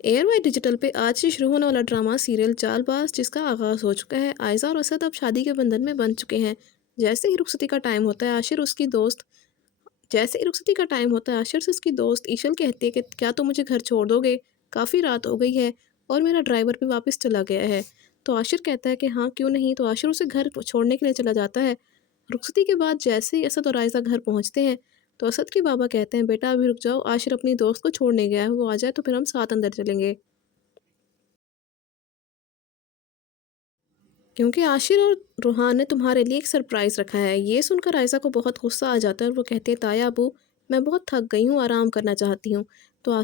Air Y digital पे आज से शुरू होने वाला ड्रामा सीरियल चालबाज, जिसका आगाज़ हो चुका है। आयज़ा और असद अब शादी के बंधन में बंध चुके हैं। जैसे ही रुखसती का टाइम होता है आशिर उसकी दोस्त जैसे ही रुखसती का टाइम होता है आशिर से उसकी दोस्त ईशल कहती है कि क्या तुम मुझे घर छोड़ दोगे? काफ़ी रात हो गई है और मेरा ड्राइवर भी वापस चला गया है। तो आशिर कहता है कि हाँ, क्यों नहीं। तो आशिर उसे घर छोड़ने के लिए चला जाता है। रुखसती के बाद जैसे ही असद और आयज़ा घर पहुंचते हैं तो असद के बाबा कहते हैं, बेटा अभी रुक जाओ, आशिर अपनी दोस्त को छोड़ने गया है, वो आ जाए तो फिर हम साथ अंदर चलेंगे। क्योंकि आशिर और रूहान ने तुम्हारे लिए एक सरप्राइज़ रखा है। ये सुनकर आयशा को बहुत गुस्सा आ जाता है और वो कहती है, ताया अबू, मैं बहुत थक गई हूँ, आराम करना चाहती हूँ। तो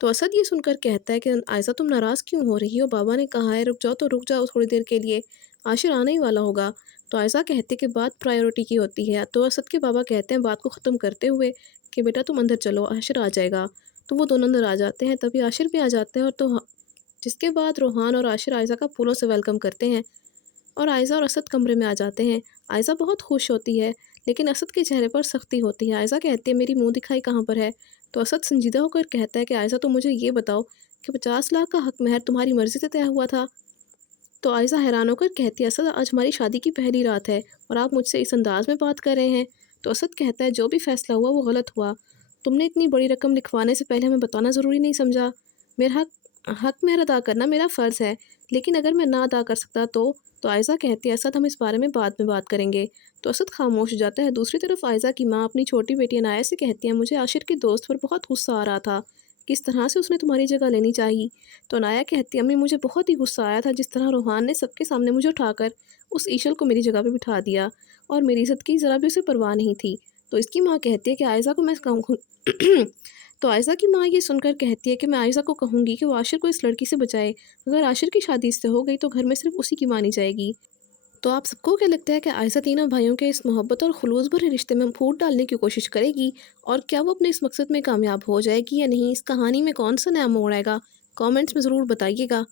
तो असद ये सुनकर कहता है कि आयशा तुम नाराज़ क्यों हो रही हो? बाबा ने कहा है रुक जाओ तो रुक जाओ थोड़ी देर के लिए, आशिर आने ही वाला होगा। तो आयशा कहती है कि बात प्रायोरिटी की होती है। तो असद के बाबा कहते हैं बात को ख़त्म करते हुए कि बेटा तुम अंदर चलो, आशिर आ जाएगा। तो वो दोनों अंदर आ जाते हैं, तभी आशिर भी आ जाते हैं। और तो जिसके बाद रूहान और आशिर आयशा का फूलों से वेलकम करते हैं और आयज़ा और असद कमरे में आ जाते हैं। आयज़ा बहुत खुश होती है, लेकिन असद के चेहरे पर सख्ती होती है। आयज़ा कहती है, मेरी मुँह दिखाई कहाँ पर है? तो असद संजीदा होकर कहता है कि आयज़ा तुम मुझे ये बताओ कि 50 लाख का हक महर तुम्हारी मर्ज़ी से तय हुआ था? तो आयज़ा हैरान होकर कहती है, असद आज हमारी शादी की पहली रात है और आप मुझसे इस अंदाज़ में बात कर रहे हैं। तो असद कहता है, जो भी फ़ैसला हुआ वो गलत हुआ। तुमने इतनी बड़ी रकम लिखवाने से पहले हमें बताना ज़रूरी नहीं समझा। मेरा हक महर अदा करना मेरा फ़र्ज़ है, लेकिन अगर मैं ना अदा कर सकता तो आयशा कहती है, असद हम इस बारे में बाद में बात करेंगे। तो असद खामोश हो जाता है। दूसरी तरफ आयशा की माँ अपनी छोटी बेटी अनाया से कहती है, मुझे आशिर की दोस्त पर बहुत गुस्सा आ रहा था, किस तरह से उसने तुम्हारी जगह लेनी चाहिए। तो अनाया कहती है, अम्मी मुझे बहुत ही गुस्सा आया था जिस तरह रूहान ने सबके सामने मुझे उठाकर उस ईशल को मेरी जगह पे बिठा दिया और मेरी इज़्ज़त की ज़रा भी उसे परवाह नहीं थी। तो इसकी माँ कहती है कि आयशा को मैं कहूँ तो आयशा की माँ ये सुनकर कहती है कि मैं आयशा को कहूँगी कि वो आशिर को इस लड़की से बचाए। अगर आशिर की शादी इससे हो गई तो घर में सिर्फ उसी की मानी जाएगी। तो आप सबको क्या लगता है कि आयशा तीनों भाइयों के इस मोहब्बत और खुलूस भरे रिश्ते में फूट डालने की कोशिश करेगी? और क्या वो अपने इस मकसद में कामयाब हो जाएगी या नहीं? इस कहानी में कौन सा नया मोड़ आएगा? कमेंट्स में ज़रूर बताइएगा।